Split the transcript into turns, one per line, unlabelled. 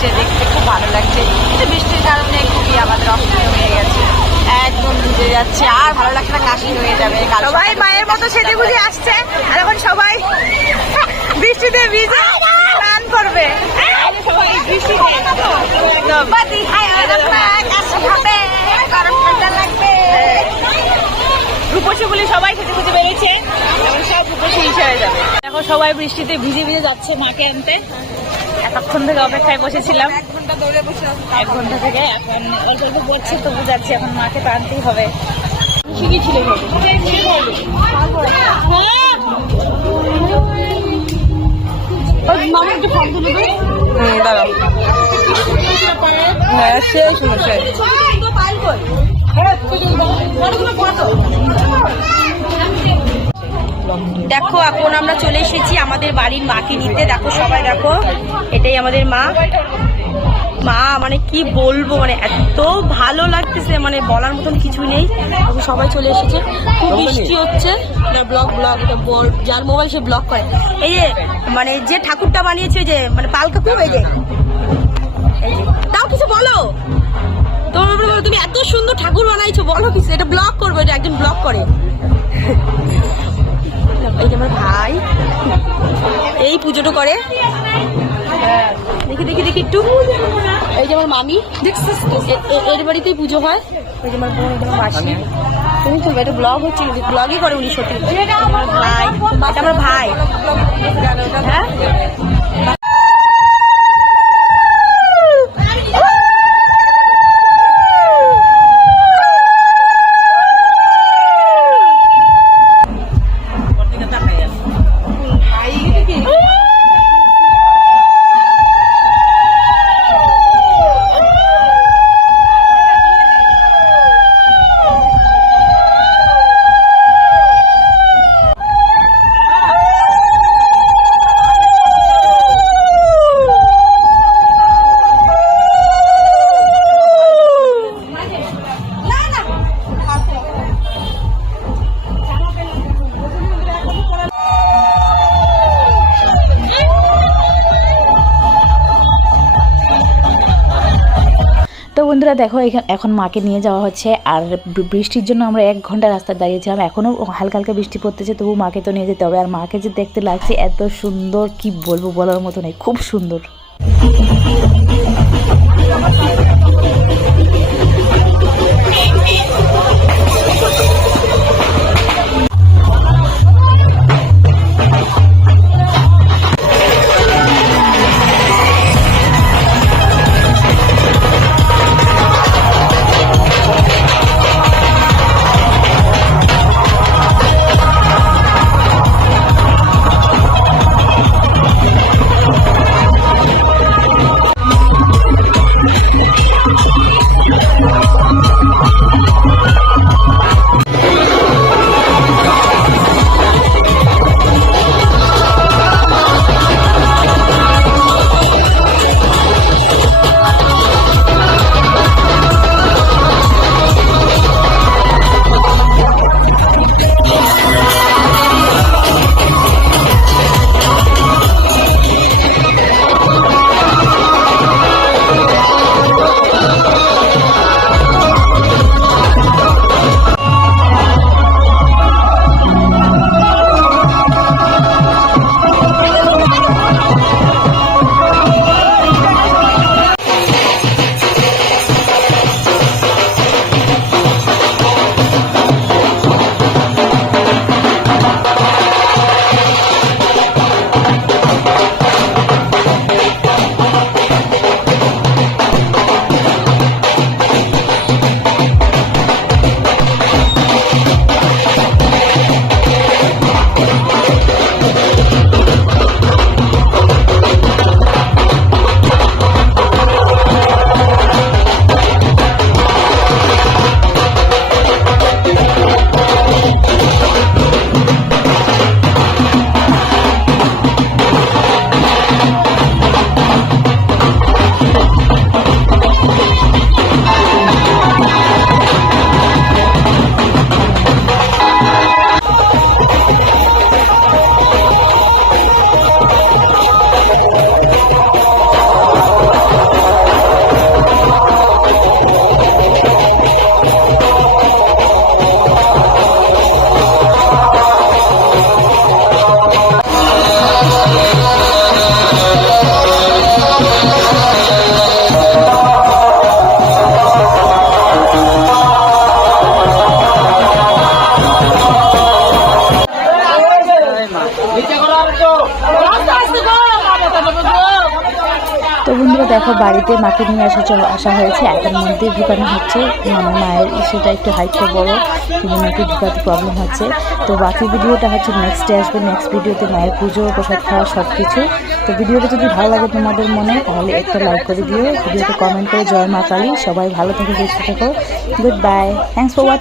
হচ্ছে দেখতে খুব ভালো লাগছে। কিন্তু বৃষ্টির কারণে খুবই আমাদের অসুবিধা হয়ে গেছে। একদম ভিজে যাচ্ছে। আর ভালো লাগছে না কাশি হয়ে যাবে।
সবাই মায়ের মতো সেজে গুজে আসছে। আর এখন সবাই বৃষ্টিতে ভিজে স্নান করবে। সবাই গুজে বেরিয়েছে। সব রূপসী যাবে। এখন সবাই বৃষ্টিতে ভিজে ভিজে যাচ্ছে মাকে আনতে। এতক্ষণ থেকে অপেক্ষায় বসেছিলাম।
এক ঘণ্টা দৌড়ে বসে
এক ঘণ্টা থেকে এখন অল্প অল্প পড়ছে তবু যাচ্ছে এখন মাকে তো আনতেই হবে। শিখি ছিল
দাঁড়াও। হ্যাঁ সেই শুনেছে দেখো এখন আমরা চলে এসেছি আমাদের বাড়ির মাকে নিতে। দেখো সবাই দেখো এটাই আমাদের মা। মা মানে কি বলব মানে এত ভালো লাগতেছে মানে বলার মতন কিছু নেই। সবাই চলে এসেছে। খুব বৃষ্টি হচ্ছে। ব্লগ ব্লগ যার মোবাইল সে ব্লগ করে। এই যে মানে যে ঠাকুরটা বানিয়েছে যে মানে পাল কাকু এই যে। তাও কিছু বলো। তোমার তুমি এত সুন্দর ঠাকুর বানাইছো বলো কিছু। এটা ব্লগ করব এটা একজন ব্লগ করে। এই যে আমার ভাই। এই পুজোটা করে। দেখি দেখি দেখি একটু। এই যে আমার মামি। দেখছিস এর বাড়িতেই পুজো হয়। এই যে আমার বোন এটা আমার মাসি। তুমি তো এটা ব্লগ হচ্ছে ব্লগই করে উনি সত্যি। আমার ভাই। আমার ভাই।
বন্ধুরা দেখো এখানে মাকে নিয়ে যাওয়া হচ্ছে, আর বৃষ্টির জন্য আমরা এক ঘণ্টা রাস্তা দাঁড়িয়েছিলাম। এখনও হালকা হালকা বৃষ্টি পড়তেছে তবু মাকে তো নিয়ে যেতে হবে। আর মাকে যে দেখতে লাগছে, এত সুন্দর, কি বলব বলার মতো নেই, খুব সুন্দর। দেখো, বাড়িতে মাকে নিয়ে আসা চল আসা হয়েছে। এখন মন্দির ঢুকানো হচ্ছে। মানে মায়ের সেটা একটু হাইটটা বড় কিন্তু নাকি ঢুকাতে প্রবলেম হচ্ছে। তো বাকি ভিডিওটা হচ্ছে নেক্সট ডে আসবে। নেক্সট ভিডিওতে মায়ের পুজো, প্রসাদ খাওয়া সব কিছু তো ভিডিওটা যদি ভালো লাগে তোমাদের মনে, তাহলে একটা লাইক করে দিও। ভিডিওতে কমেন্ট করে জয় মা কালী। সবাই ভালো থেকে, সুস্থ থেকো। Good bye thanks for watching